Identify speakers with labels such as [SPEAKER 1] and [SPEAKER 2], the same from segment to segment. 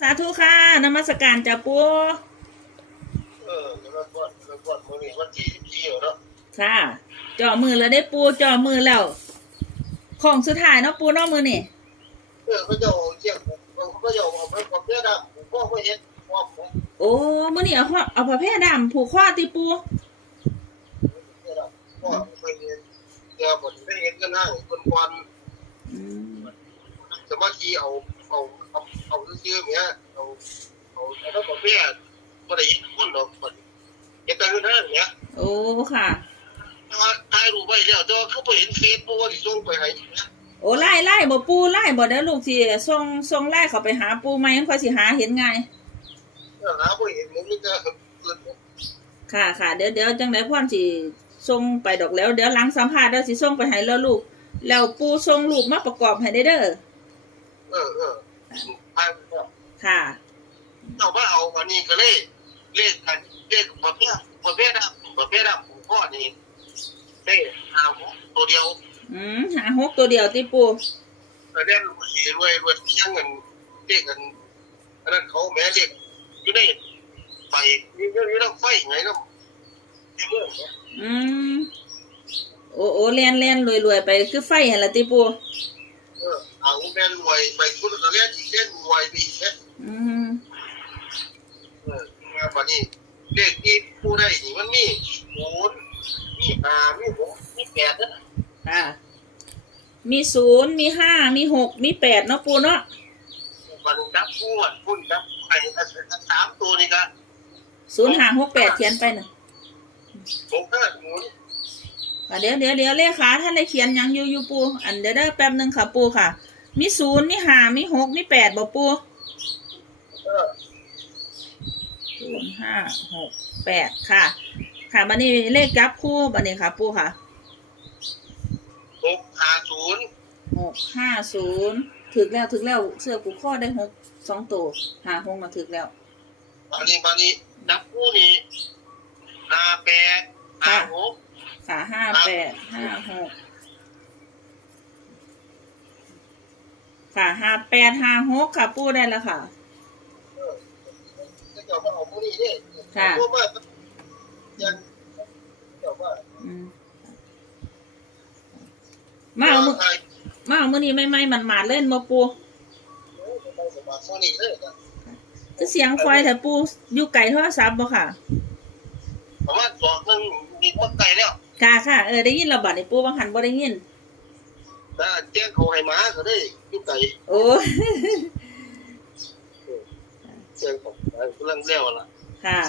[SPEAKER 1] สาธุค่ะนมัสการจ้าปู
[SPEAKER 2] เออแล้วก็แล้วก็มื้อนี้วันที่14เนาะ
[SPEAKER 1] ค่ะจ่อมือแล้วได้ปูจ่อมือแล้วของสุดท้ายเนาะปูเนาะมือนี่
[SPEAKER 2] เออเขาเจ้าเที่ยงเขาก็เจ้าเอาไปกับเพื่อนน่ะผมพ่อบ่เฮ็ดพ่อผม
[SPEAKER 1] โอ้มือนี่เอาข้อเอาผ้าแพร่ดำผูกข้อติปู
[SPEAKER 2] เฮ็ดอะพ่อเคยเฮ็ดเดี๋ยวบ่ได้เฮ็ดกันให้เพิ่นก่อน
[SPEAKER 1] อืม
[SPEAKER 2] สมาธิเอาเอาเอา เอาซื่อๆแหมเอาเอาแล้วก็เพื่อนบ่ได้เฮ็ดคนดอกบัดเฮ็ดแต่เงินทางแหม
[SPEAKER 1] โอ้ค่ะ
[SPEAKER 2] แต่ว่าถ่ายรูปไว้แล้วแต่ว่าเขาบ่เห็นเฟซบ่ว่าสิส่งไปให้นะ
[SPEAKER 1] โอ้ไล่ไล่บ่ปูไล่บ่เดี๋ยวลูกสิส่งส่งไล่เขาไปหาปูไหมค่อยสิหาเห็นไงาย
[SPEAKER 2] เออหาบ่เห็นมันมีแต่เกิน
[SPEAKER 1] ค่ะค่ะเดี๋ยวเดี๋ยวจังไดพ่อนสิส่งไปดอกแล้วเดี๋ยวหลังสัมภาษณ์เดี๋ยวสิส่งไปให้แล้วลูก แล้วปูส่งรูปมาประกอบให้ได้เด้อ
[SPEAKER 2] เออเออ ถ่ายบ่
[SPEAKER 1] ค่ะ
[SPEAKER 2] เอาว่าเอาอันนี้ก็เลยเลขกันเลขประเภทประเภทอะประเภทอะผมพ่อนี่เลขเอาตัวเดียว
[SPEAKER 1] อืมหาหกตัวเดียวติปู
[SPEAKER 2] แต่เล่นรวยรวยรวยเที่ยงเงินเลขกันอันนั้นเขาแม้เลขอยู่ในไปมีเรื่องนี้เราไฟไงเนาะในเมืองเนี่ย
[SPEAKER 1] อืมโอ้โอ้เลียนเลียนรวยรวยไปคือไฟเห็นละติปู
[SPEAKER 2] เออเอาแม่รวยไปคุณก็เล่นอีกเล่น รวยไปอีกเล่น
[SPEAKER 1] อืม
[SPEAKER 2] เออมาวันนี้เลขที่ผู้ได้นี่มันมีศูนย์มีห้ามีหกมีแปดนะ
[SPEAKER 1] ค่ะ มีศูนย์มีห้ามีหกมีแปดเนาะปูเนาะ
[SPEAKER 2] มันดับพูดพูดดับไอ้สามตัวนี่ก็
[SPEAKER 1] ศูนย์ห้าหกแปดเขียนไปน่ะ
[SPEAKER 2] หกห้าหมุน
[SPEAKER 1] อะเดี๋ยวเดี๋ยวเดี๋ยวเลขาท่านเลยเขียนหยังอยู่อยู่ปู อันเดี๋ยวได้แป๊บหนึงค่ะปูค่ะ มีศูนย์มีห้ามีหกมีแปดบ่ปู
[SPEAKER 2] เออ
[SPEAKER 1] ศูนย์ห้าหกแปดค่ะ ค่ะบันนี้เลขจับคู่บันนี้ค่ะปูค่ะ
[SPEAKER 2] หกห้าศูนย์
[SPEAKER 1] หกห้าศูนย์ถึกแล้วถึกแล้วเสื้อกูข้อได้หกสองตัวหาหงมาถึกแล้ว
[SPEAKER 2] อันนี้มานี้ดับคู่นี้ห้าแปดห้าหก
[SPEAKER 1] ค่ะห้าแปดห้าหก ค่ะห้าแปดห้าหกค่ะปูได้แล้วค่ะ
[SPEAKER 2] เออจะกลับมาเอาพวกนี้เนี่ย
[SPEAKER 1] ค่ะ
[SPEAKER 2] เพราะว่ายังเดี๋ยวว่า
[SPEAKER 1] อืมมาเอามือมาเอามือนี้ไม่ไม่มันมาเล่นมาปู
[SPEAKER 2] โอ้ยไปสมัครพวกนี้เลยนะ
[SPEAKER 1] จะเสียงควายแต่ปูอยู่ไก่โทรศัพท์บ่ค่ะ
[SPEAKER 2] ประมาณสองนึงมีมันไกลแล้ว
[SPEAKER 1] ค่ะค่ะเออได้ยินระบาดในปูบางหันบ่ได้ยิน
[SPEAKER 2] แต่แจ้งเขาให้มาก็ได้ยุ่ไก่
[SPEAKER 1] โอ้
[SPEAKER 2] แจ้งผมกำลังเลี้ยวล่ะ
[SPEAKER 1] ค่ะ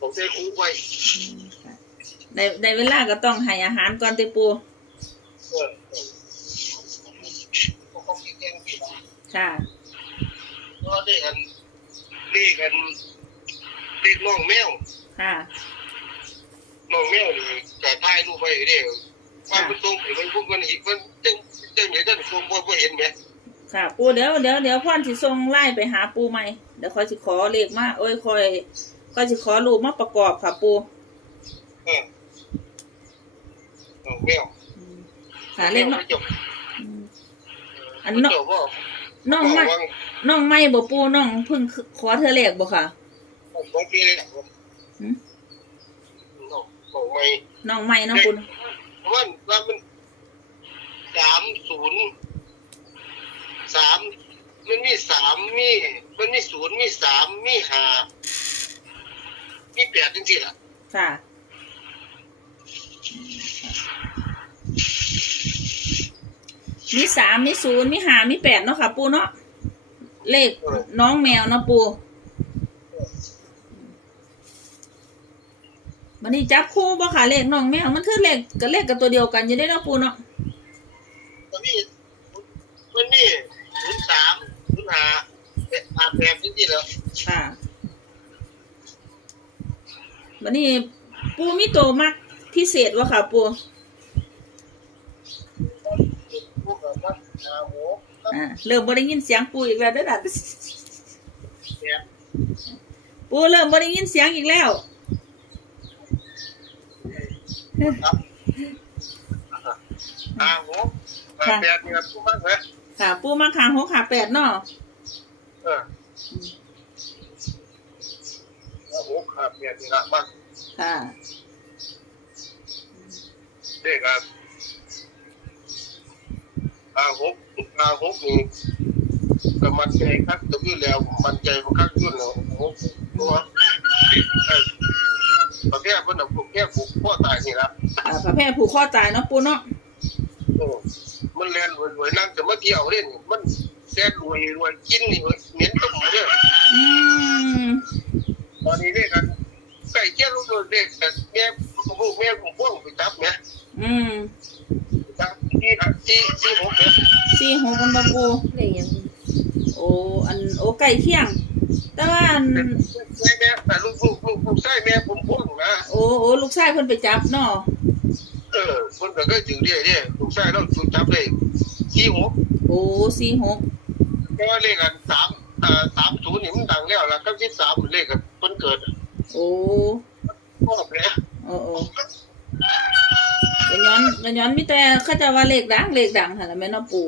[SPEAKER 2] ผมใช้คูไว้
[SPEAKER 1] ในในเวลาก็ต้องให้อาหารก่อนติปู
[SPEAKER 2] เออเออเขาคิดเองผิดอะ
[SPEAKER 1] ค่ะ
[SPEAKER 2] ก็ได้กันเรียกกันเรียกน้องแมว
[SPEAKER 1] ค่ะ
[SPEAKER 2] น้องแมวนี่แต่ถ่ายรูปไว้เด้อว่า มันตรงไปมันพวกมันอีกมันจังจังเห็นท่านชมบ่บ่เห็นไหม
[SPEAKER 1] ค่ะ ปูเดี๋ยวเดี๋ยวเดี๋ยวพ่อนสิส่งไล่ไปหาปูใหม่เดี๋ยวคอยสิขอเลขมาโอ้ยคอยคอยสิขอรูปมาประกอบค่ะปู
[SPEAKER 2] เออน้องแมว
[SPEAKER 1] อืมค่ะเลขน้อง
[SPEAKER 2] จบ
[SPEAKER 1] อืมอันน้อง
[SPEAKER 2] จบว่า
[SPEAKER 1] น้องไม่น้องไม่บ่ปูน้องเพิ่งขอเธอเลขบ่ค่ะ
[SPEAKER 2] บางทีเลย
[SPEAKER 1] หืม
[SPEAKER 2] น้องน้องไม่
[SPEAKER 1] น้องไม่น้องปู
[SPEAKER 2] มันว่ามันสามศูนย์สามมันมีสามมีมันมีศูนย์มีสามมีห้ามีแปดจริงๆล่ะ
[SPEAKER 1] ค่ะ มีสามมีศูนย์มีห้ามีแปดเนาะค่ะ ปูเนาะเลขน้องแมวเนาะปู มันนี่จับคู่บ่ค่ะเลขน้องแมวมันคือเลขกับเลขกับตัวเดียวกันอยู่ได้เนาะปูเนาะ
[SPEAKER 2] มันมีมันมีศูนย์สามศูนย์ห้าห้าแปดจริงๆแล้ว
[SPEAKER 1] ค่ะมันนี่ปูมีตัวมักพิเศษวะค่ะปู
[SPEAKER 2] พวกเรามันห้าหก
[SPEAKER 1] อ่าเริ่มบ่ได้ยินเสียงปูอีกแล้วเด้อนะ
[SPEAKER 2] แปด
[SPEAKER 1] ปูเริ่มบ่ได้ยินเสียงอีกแล้ว
[SPEAKER 2] ครับห้าหกห้าแปดนี่ยทุกบ้านเลย
[SPEAKER 1] ค่ะปูมาขาหกขาแปดเนาะ
[SPEAKER 2] เออหกห้าแปดนี่ละมัน
[SPEAKER 1] ค่ะ
[SPEAKER 2] เลขอะห้าหกห้าหกนี่ก็มันใจคักตัวอยู่แล้วมันใจมันคักยู่แล้วหกเพราะว่าเอ่อ ประเภทคนน่ะพวกแค่ผูกพ่อตายนี่ละ
[SPEAKER 1] อ่าประเภทผูกข้อตายเนาะปูเนาะ
[SPEAKER 2] โอ้มันแลนรวยๆนั่งจะมาเที่ยวเล่นมันแล่นรวยรวยกินนี่เว้ยเหม็นตุ้มเนี่ย
[SPEAKER 1] อืม
[SPEAKER 2] ตอนนี้เรียกกันไก่เจ้าลูกเด็กแต่แม่ลูกแม่ผมพ่วงไปจับเนี่ย
[SPEAKER 1] อืม
[SPEAKER 2] จับที่ที่ที่หกเนี่ย
[SPEAKER 1] สี่หกมันบ่ปู
[SPEAKER 3] ได้ยัง
[SPEAKER 1] โอ้อันโอ้ใกล้เคียง แต่ว่าอัน
[SPEAKER 2] แม่แม่แต่ลูกลูกลูกลูกไส้แม่ผมพ่วงนะ
[SPEAKER 1] โอ้โอ้ลูกชายเพิ่นไปจับเนาะ
[SPEAKER 2] เออคนก็เคยถึงเรื่อยเนี่ยลูกไส้เราถูกจับเลยที่หก
[SPEAKER 1] โอ้สี่หก
[SPEAKER 2] เพราะว่าเลขกันสามอ่าสามศูนย์นี่มันดังแล้วล่ะกับที่สามเลขกันคนเกิด
[SPEAKER 1] โอ้
[SPEAKER 2] พ่อเนี่ย
[SPEAKER 1] โอ้โอ้ก็ย้อนก็ย้อนมีแต่เขาจะว่าเลขดังเลขดังหั่นล่ะแม่เนาะปู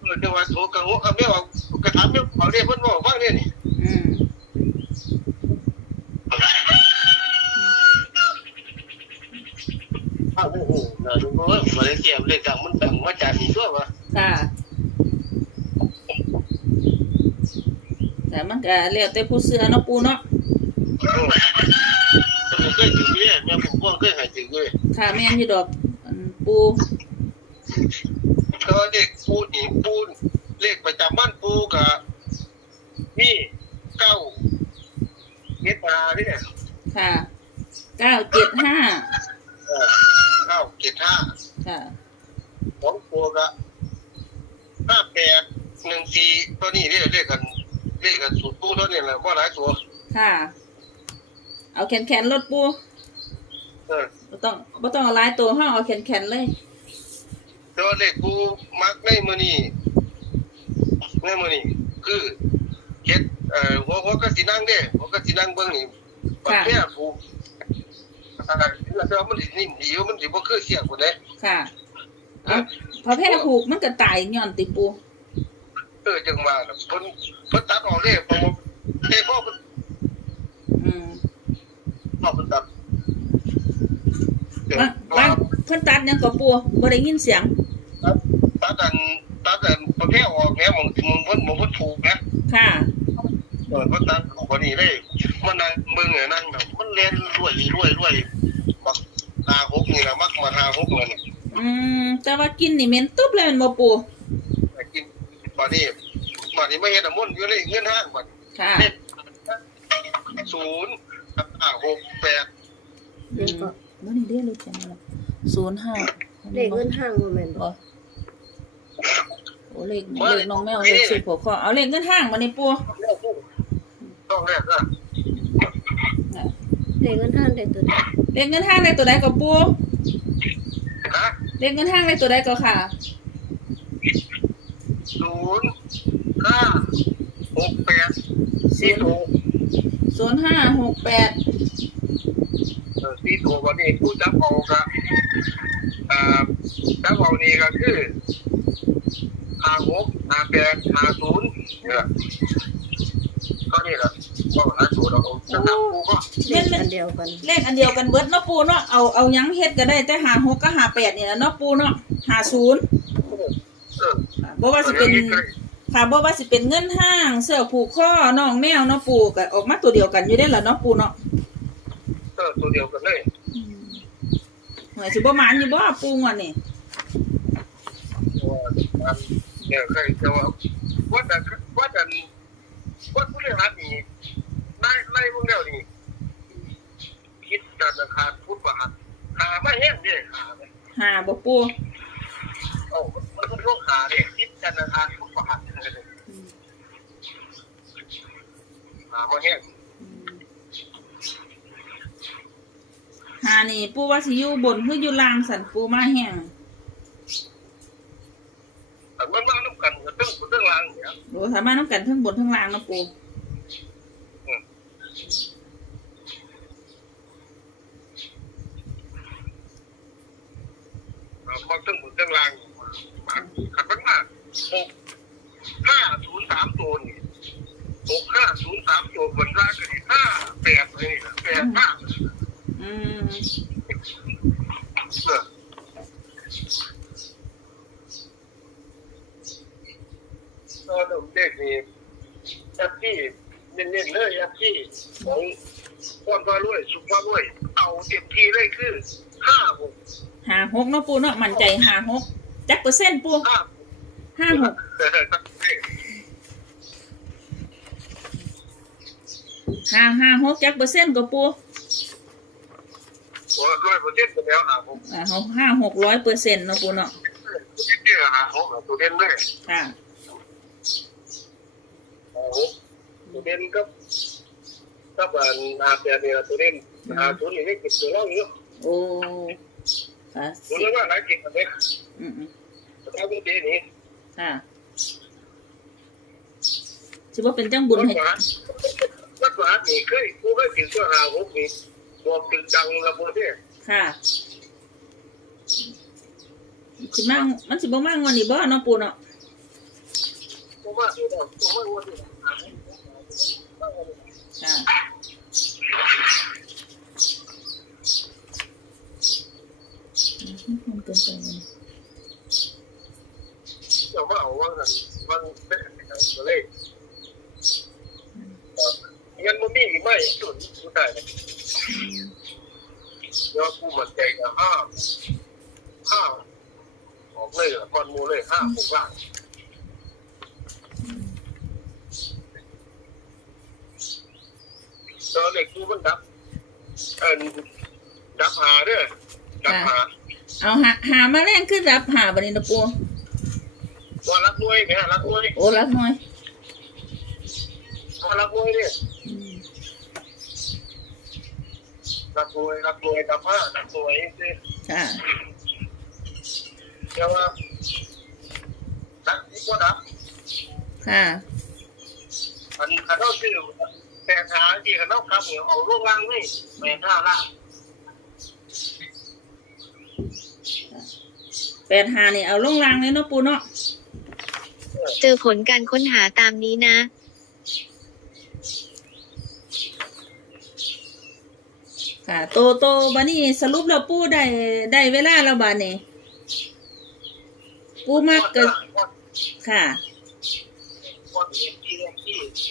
[SPEAKER 2] เออเดี๋ยวว่าโทรกังวลไม่ว่ากระทำไม่เอาเรียกเพิ่นบอกว่าเนี่ยนี่
[SPEAKER 1] อืม
[SPEAKER 2] อ้าวโอ้โหนะลุงบ อกว่ามาเลเซียเลขดังมันดังมาจากนี่ด้วยวะ
[SPEAKER 1] ค่ะแต่มันก็แล้วแต่ผู้เสือเนาะปูเนาะ
[SPEAKER 2] ผมเคยถึงเนี่ยแม่ผมก็เคยหายถึงเลย
[SPEAKER 1] ค่ะแม่นอยู่ดอกอันปู
[SPEAKER 2] ก็เด็กปูนี่ปูเลขประจำบ้านปูกับนี่เก้าเมตราเนี่ย
[SPEAKER 1] ค่ะเก้าเจ็ดห้า
[SPEAKER 2] เออเก้าเจ็ดห้า
[SPEAKER 1] ค่ะ
[SPEAKER 2] สองตัวกับห้าแปดหนึ่งสี่ตัวนี้เนี่ยเลขกันเลขกันสูตรปูเท่านี้แหละว่าหลายตัว
[SPEAKER 1] ค่ะ เอาแขนแขนๆรถปู
[SPEAKER 2] เออ
[SPEAKER 1] บ่ต้องบ่ต้องเอาหลายตัวห้าเอาแขนแขนๆเลย
[SPEAKER 2] ตัวเลขปูมักในมือนี่ในมือนี่คือเจ็ดเอ่อหัวหัวก็สินั่งเด้หัวก็สินั่งเบิ่งนี่ประเภทปูอะไร แล้วแต่ว่ามันสินิ่มดีว่ามันสิบ่คือเสียงคนเด้
[SPEAKER 1] ค่ะเอาพอแพ้ผูกมันก็ตายย้อนติปู
[SPEAKER 2] เออจังว่าน่ะเพิ่นเพิ่นตัดออกเด้เพราะว่าเอ้พ่อเพิ่น
[SPEAKER 1] อืม
[SPEAKER 2] พ่อเพิ่นตัดเดี๋ยว
[SPEAKER 1] บางบางเพิ่นตัดหยังก็ปูบ่ได้ยินเสียง
[SPEAKER 2] ตัดอันตัดอันประเภทออกแหมมองมองเพิ่นมองเพิ่นถูกนะ
[SPEAKER 1] ค่ะ
[SPEAKER 2] เออเพิ่นตัดออกกว่านี้เลยมันนั่งเบิ่งเนี่ยนั่งแบบมันเล่นรวยรวยรวยบักหาหกนี่ล่ะมักมาหาหกเลยนี่
[SPEAKER 1] อืมแต่ว่ากินนี่เหม็นตุ๊บเลยแมันบ่ปู
[SPEAKER 2] ไปกินบัดนี้บัดนี้ไม่เฮ็ดอะมุ่นอยู่เลยเงินห้างบัด
[SPEAKER 1] ค่ะ
[SPEAKER 2] ศูนย์ห้าหกแปด
[SPEAKER 1] อืมบ่นี่เด้เลยจังล่ะ05
[SPEAKER 3] เลขเงินห้างบ่แม่นบ่
[SPEAKER 1] บ่โอ้เลขเลขน้องแมวเลขสิบหัวข้อเอาเลขเงินห้างมานี่ปู
[SPEAKER 2] ต้องแรกนะ
[SPEAKER 3] เลขเงินห้างได้ตัวใด
[SPEAKER 1] เลขเงินห้างได้ตัวใดก็ปู
[SPEAKER 2] ฮะ
[SPEAKER 1] เลขเงินห้างได้ตัวใดก็ค่ะ
[SPEAKER 2] ศูนย์ห้าหกแปดสี่ตัว
[SPEAKER 1] ศูนย์ห้าหกแปด
[SPEAKER 2] เออสี่ตัววันนี้ผู้จับเอาครับอ่าจับเอานี่ก็คือห้าหกห้าแปดห้าศูนย์เนี่ย ก็นี่แหละก็หาตัวเราจะจับกูก็
[SPEAKER 3] เลขอันเดียวกัน
[SPEAKER 1] เลขอันเดียวกันเบิดเนาะปูเนาะเอาเอาหยังเฮ็ดก็ได้แต่หาหกก็หาแปดนี่แหละเนาะปูเนาะหาศูนย์
[SPEAKER 2] เออ
[SPEAKER 1] บ่ว่าสิเป็นค่ะบ่ว่าสิเป็นเงินห้างเสื้อผูกข้อน้องแมวเนาะปูก็ออกมาตัวเดียวกันอยู่ได้ล่ะเนาะปูเนาะ
[SPEAKER 2] เออตัวเดียวกันเลย
[SPEAKER 1] หวยสิบ่หมานอยู่บ่ปูงวดนี่
[SPEAKER 2] ว่าอันเนี่ยใครจะว่าวัดแต่วัดแต่ วัดผู้บริหารนี่ไล่ไล่พวกเดียวนี่คิดการราคาพุทธบาทหาไม่แห้งเนี่ยหาไม่
[SPEAKER 1] หาบ่ปู
[SPEAKER 2] โอ้มันก็ต้องหาเนี่ยคิดการราคาพุทธบาทหาไม่แห้ง
[SPEAKER 1] หานี่ปูว่าสิอยู่บนคืออยู่ล่างสันปูมาแห้ง
[SPEAKER 2] แต่มันมาางเนี่ย
[SPEAKER 1] โอ้สามารถน้ำกันทั้งบนทั้งล่างเนาะปู
[SPEAKER 2] มันต้องหมุนเรื่องรางขัดมันมาหกห้าศูนย์สามตัวนี่หกามตัวบนล่างก็ที่ห้าแปดเลยนี่นะแปดห้า
[SPEAKER 1] อืม
[SPEAKER 2] เออ ตอนผมเด็กนี่แอปที่เน้นๆเลยแอปที่ของความพารวยสุขภาพรวย เอาเต็มที่เลยคือห้าหก
[SPEAKER 1] หาหกเนาะปูเนาะมั่นใจหาหกจักเปอร์เซ็นต์ปู
[SPEAKER 2] ห้า
[SPEAKER 1] ห้าหก
[SPEAKER 2] เออตั้งแต่
[SPEAKER 1] หาห้าหกจักเปอร์เซ็นต์ก็ปู
[SPEAKER 2] หัวร้อยเปอร์เซ็นต์ไปแล้วห้าหก
[SPEAKER 1] อ่าห้าหกร้อยเปอร์เซ็นต์เนาะปูเนาะ
[SPEAKER 2] นี่ห้าหกตัวเด่นเลย
[SPEAKER 1] ค่ะ
[SPEAKER 2] ห้าหกตัว เด่นก็ถ้าเป็นอาเซียนเนี่ยตัวเด่นอาตัวนี้ไม่กินตัวเล่าเยอะ
[SPEAKER 1] โอ้ค่ะ
[SPEAKER 2] ตัวเล่าว่าหลายกินกันเนี่ย
[SPEAKER 1] อืมอืม
[SPEAKER 2] ถ้าตัวเด่นนี่
[SPEAKER 1] ค่ะถือว่าเป็นจังบุญ
[SPEAKER 2] รัก
[SPEAKER 1] ให้
[SPEAKER 2] ษารักษานี่เคยกูเคยกินตัวห้าหกนี่บอกถึงจังระเบิดเนี่ย
[SPEAKER 1] ค่ะสิมั่งมันสิบ่มั่งวันนี้บ่เนาะปูเนาะ
[SPEAKER 2] เพราะว่าตัวเราเพราะว่าวันนี้
[SPEAKER 1] ค่ะมันเกินไปมัน
[SPEAKER 2] แต่ว่าเอาว่ากันมันเป็นตัวเลขเงินมันมีไม่สุดสุดได้ยอดผู้มันใจกับห้าห้าออกเลยก่อนมูเลยห้าหกล้าน ตอนเด็กกูมันดับเอ็นดับหาเด้อดับหา
[SPEAKER 1] เอาหาหามาแรงขึ้นรับหาบันนี้นะปู
[SPEAKER 2] ว่ารักด้วยแม่รักด้วย
[SPEAKER 1] โอ้รับหน่อย
[SPEAKER 2] ว่ารักด้วยเนี่ย
[SPEAKER 1] อืม
[SPEAKER 2] รักด้วยรักด้วยดับห้าดับด้วยสิ
[SPEAKER 1] ค่ะ
[SPEAKER 2] เดี๋ยวว่าดับดีกว่าดับ
[SPEAKER 1] ค่ะ
[SPEAKER 2] อันอันนั้นคือ แต่หาที่กันนอกครับเอาลูกล่างนี่แม่ห้าล่าง
[SPEAKER 1] แปดหานี่เอาลงรางเลยเนาะปูเนาะ
[SPEAKER 4] เจอผลการค้นหาตามนี้นะ
[SPEAKER 1] ค่ะ โตโตบันนี้สรุปแล้วปูได้ได้เวลาแล้วบันนี้ปูมากเกิดค่ะ
[SPEAKER 2] คนที่ที่ที่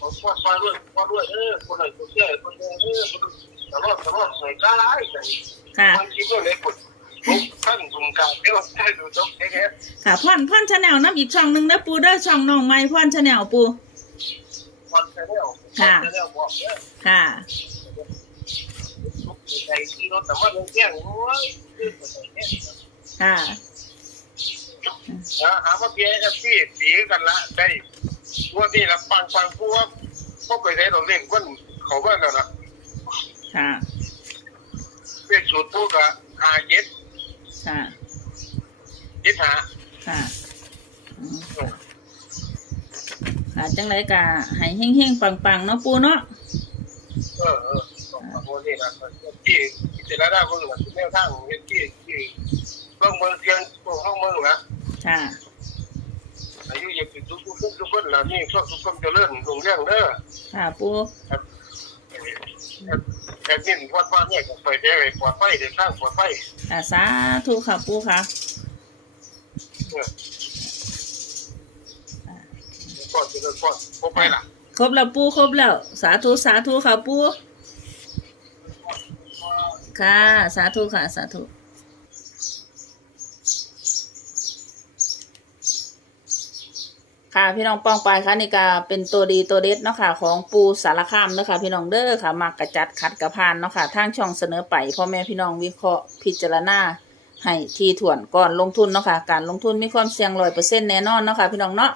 [SPEAKER 2] ผมว่าว่าด้วยว่าด้วยเออคนไหนคนเชื่อคนเออคนตลอดตลอดใส่กล้าไอ้แต่
[SPEAKER 1] ค่ะ
[SPEAKER 2] คนคิดว่าเลยคนท่านคุณการเที่ยวได้ดูจบแค่
[SPEAKER 1] ค่ะพ่อนพ่อนชาแนลน้ำอีกช่องหนึ่งนะปูเด้อช่องน้องไม้พ่อนชาแนลปู
[SPEAKER 2] คนแค่เดียวแค่เดียวบอกเนี่ย
[SPEAKER 1] ค่ะ
[SPEAKER 2] ในที่รถแต่ว่าเรื่องแจ้งโอ้ย
[SPEAKER 1] ค่ะ
[SPEAKER 2] หาว่าเพียงพี่สีกันละได้ ว่านี่ละปังปังพวกพวกไปใช้เราเล่นก้นเขาบ้านแล้วนะ
[SPEAKER 1] ค่ะ
[SPEAKER 2] เป็นสูตรพวกอะหาเย็ด
[SPEAKER 1] ค่ะ
[SPEAKER 2] เย็ดหา
[SPEAKER 1] ค่ะอืมค่ะจังไรกะให้เฮงเฮงๆปังๆเนาะปูเนาะ
[SPEAKER 2] เออเออสองคนนี่นะที่เจรจาคนหนึ่งแนวทางที่ที่เมืองเมืองเทียนพวกห้องเมืองนะ
[SPEAKER 1] ค่ะ
[SPEAKER 2] อายุยี่สิบทุกทุกทุกคนแล้วนี่ชอบทุกคนจะเจริญลงเรื่องเด้อ
[SPEAKER 1] ค่ะปู
[SPEAKER 2] แอดมินวัดบ้านเนี่ยไปได้ปลอดภัยเดินทางปลอดภัย
[SPEAKER 1] ค่ะสาธุค่ะปูค่ะ
[SPEAKER 2] ก่อนจะเดินก่อนพบไปละ
[SPEAKER 1] ครบแล้วปูครบแล้ว สาธุสาธุค่ะปูค่ะ สาธุค่ะ สาธุ ค่ะพี่น้องปองไปค่ะนี่ก็เป็นตัวดีตัวเด็ดเนาะค่ะของปูสารคามเนาะค่ะพี่น้องเด้อค่ะมักระจัดขัดกระพานเนาะค่ะทางช่องเสนอไปพ่อแม่พี่น้องวิเคราะห์พิจารณาให้ทีถ่วนก่อนลงทุนเนาะค่ะการลงทุนมีความเสี่ยงร้อยเปอร์เซ็นต์แน่นอนเนาะค่ะพี่น้องเนาะ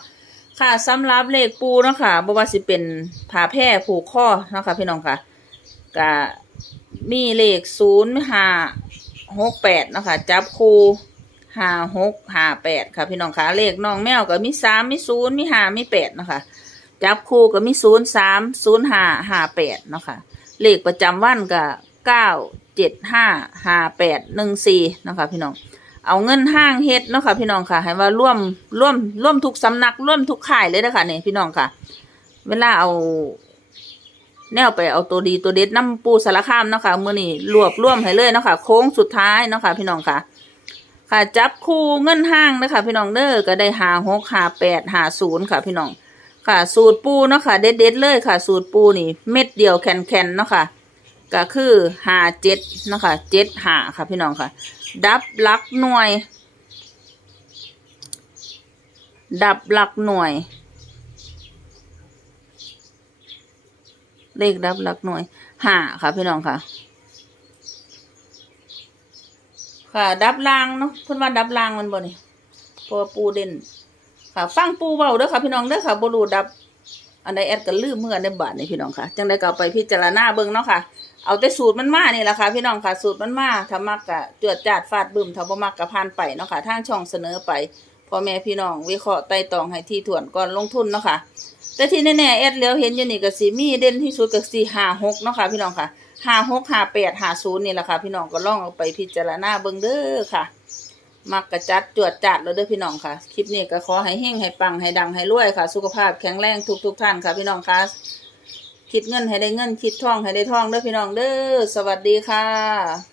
[SPEAKER 1] ค่ะสำหรับเลขปูเนาะค่ะบ่ว่าสิเป็นผ่าแพร่ผูกข้อเนาะค่ะพี่น้องค่ะก็มีเลขศูนย์ห้าหกแปดเนาะค่ะจับคู่ ห้าหกห้าแปดค่ะ พี่น้องค่ะเลขน้องแมวก็มีสามมีศูนย์มีห้ามีแปดนะคะจับคู่ก็มีศูนย์สามศูนย์ห้าห้าแปดนะคะเลขประจำวันก็เก้าเจ็ดห้าห้าแปดหนึ่งสี่นะคะพี่น้องเอาเงินห้างเฮ็ดเนาะค่ะพี่น้องค่ะ ให้ว่าร่วมร่วมร่วมทุกสำนักร่วมทุกข่ายเลยนะคะเนี่ยพี่น้องค่ะ เวลาเอา แนวไปเอาตัวดีตัวเด็ดน้ำปูสารคามเนาะค่ะมื้อนี้รวบร่วมให้เลยเนาะค่ะโค้งสุดท้ายเนาะค่ะพี่น้องค่ะ ค่ะจับคู่เงินห้างนะคะพี่น้องเด้อก็ได้หาหกหาแปดหาศูนย์ค่ะพี่น้องค่ะ สูตรปูเนาะค่ะเด็ดๆเลยค่ะ สูตรปูนี่ เม็ดเดียวแคนๆเนาะค่ะก็คือหาเจ็ดเนาะค่ะเจ็ดหาค่ะพี่น้องค่ะ ดับหลักหน่วย ดับหลักหน่วย เลขดับหลักหน่วยห้าค่ะพี่น้องค่ะ ค่ะ ดับลางเนาะเพิ่นว่าดับลางมันบ่นี่เพราะว่าปูเด่น ค่ะ ฟังปูเว้าเด้อค่ะ พี่น้องเด้อค่ะบ่รู้ดับ อันใดแอดก็ลืมเมื่อในบาทนี่พี่น้องค่ะ จังไดก็เอาไปพิจารณาเบิ่งเนาะค่ะ เอาแต่สูตรมันมานี่แหละค่ะ พี่น้องค่ะ สูตรมันมาถ้ามักกะจวดจาดฟาดบึ้มถ้าบ่มักกะผ่านไปเนาะค่ะ ทางช่องเสนอไปพ่อแม่พี่น้องวิเคราะห์ไต่ตองให้ที่ถ้วนก่อนลงทุนเนาะค่ะแต่ที่แน่ๆแอดเลี้ยวเห็นอยู่นี่ก็สิมีเด่นที่สุดก็สิ56เนาะค่ะ พี่น้องค่ะ 56 58 50นี่แหละค่ะ พี่น้องก็ลองเอาไปพิจารณาเบิ้งเด้อค่ะ มักกระจัดจวดจัดแล้วเด้อพี่น้องค่ะ คลิปนี้ก็ขอให้เฮงให้ปังให้ดังให้รวยค่ะ สุขภาพแข็งแรงทุกทุกท่านค่ะพี่น้องค่ะ คิดเงินให้ได้เงิน คิดทองให้ได้ทองเด้อพี่น้องเด้อ สวัสดีค่ะ